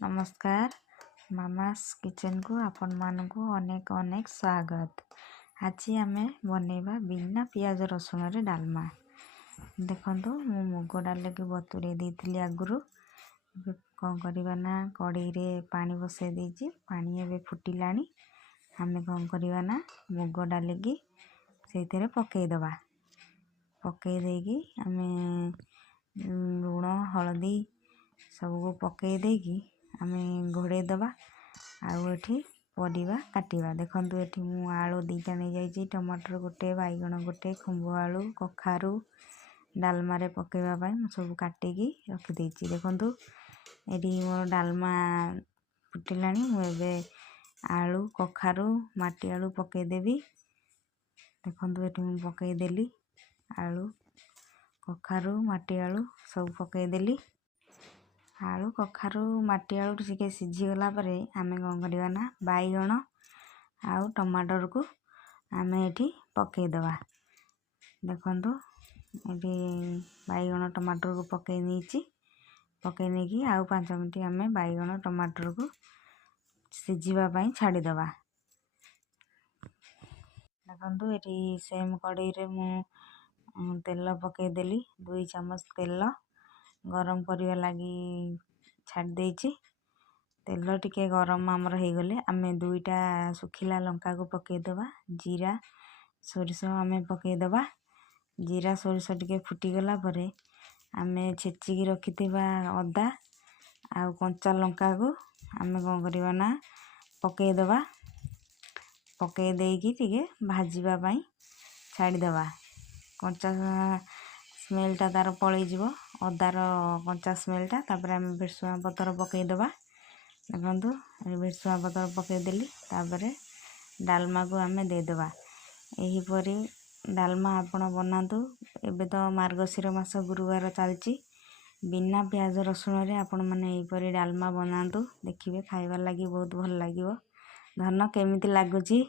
नमस्कार mama's kitchen को आपण मानकु अनेक अनेक स्वागत। आज आम बनैबा बिना पियाज रसुण रे डालमा। देखंतु मु मुग डाल के बतुरे देइथिली आगुरु। कौन करबा ना कढ़ई रे पानी बसाई देइछि। पानी एबे फुटिलानी। आमे कौन करबा ना मुग डाल की सेथिरे पकेई दबा। पकेई देकी आमे लूण हळदी सबको पकेई देकी आमे घोड़े दबा। आउ एठी परिबा काटिबा। देखंतु एठी मु आलू दीटा नै जाइछि, टमाटर गोटे, बाइगण गोटे, खुंबो आलू, कखारू डालमा रे पकेइबा पई मु सब काटिकी रखि देइछि। देखंतु एठी मोर डालमा फुटिलानी। मु एबे आलू कखारू माटी आलू पकेई देबी। देखंतु एठी मु पकेई देली आलू कखारू माटी आलू सब पकेई देली। आलू कखारू माटी आलू टिके सिझी गला परे आमे कौन करबा ना बाइगण आउ टमाटर को आमे एठी पकेई दबा। देखंतु एठी बाइगण टमाटर को पकेई नीची। पकेई नेकी आउ 5 मिनिट आमे बाइगण टमाटर को सिझीबा पई छाड़ी दबा। देखंतु एठी सेम कढ़ई रे मु तेल पकेई देली। 2 चम्मच तेल गरम करिया लागी छाड़ देइछि। तेल टिके गरम हमर हे गले आमे 2टा सुखिला लंका को पकेई दबा। जीरा सोरिष आमे पकेई दबा। जीरा सोरिष टिके फुटी गला परे आमे छेची की रखिथिबा अदा आउ कंचा लंका को आमे कोन करबा ना पकेई दबा। पकेई देकी टिके भाजीबा पई छाड़ी दबा। कंचा स्मेल ता तार पळै जिवो अदार कंचा स्मेल ता। तापर आमे भेरसुआ पतर पकेई दबा। देखंतु भेरसुआ पतर पकेई देली। तापर डालमा को आमे दे दबा। एही परी डालमा आपण बनातु। एबे तो मार्गशीर मास गुरुवार चलची। बिना प्याज रसुण रे आपण माने एही परी डालमा बनातु। देखिबे खाइबा लागी बहुत भल लागिवो। धन केमिति लागुची।